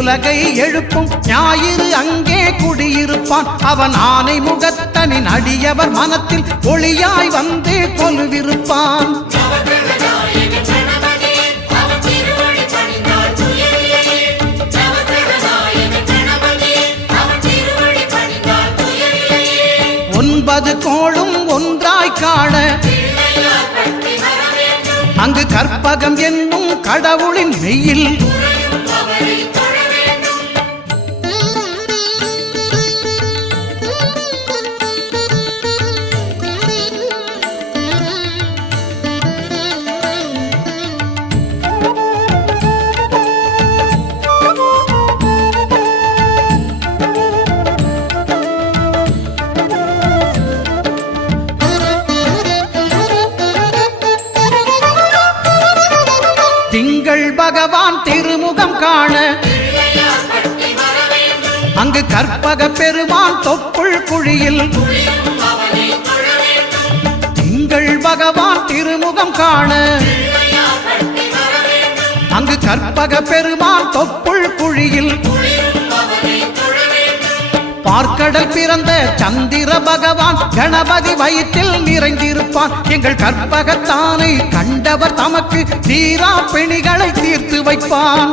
உலகை எழுப்பும் ஞாயிறு அங்கே குடியிருப்பான். அவன் ஆனை முகத்தனின் அடியவர் மனத்தில் ஒளியாய் வந்து கொலுவிருப்பான். ஒன்பது கோளும் ஒன்றாய் காண அங்கு கற்பகம் என்னும் கடவுளின் மெய்யில் திங்கள் பகவான் திருமுகம் காண அங்கு கற்பக பெருமான் தொப்புள் குழியில் திங்கள் பகவான் திருமுகம் காண அங்கு கற்பக பெருமான் தொப்புள் குழியில் பார்க்கடல் பிறந்த சந்திர பகவான் கணபதி வயிற்றில் நிறைந்திருப்பான். எங்கள் கற்பகத்தானை கண்டவர் தமக்கு தீரா பிணிகளை தீர்த்து வைப்பான்.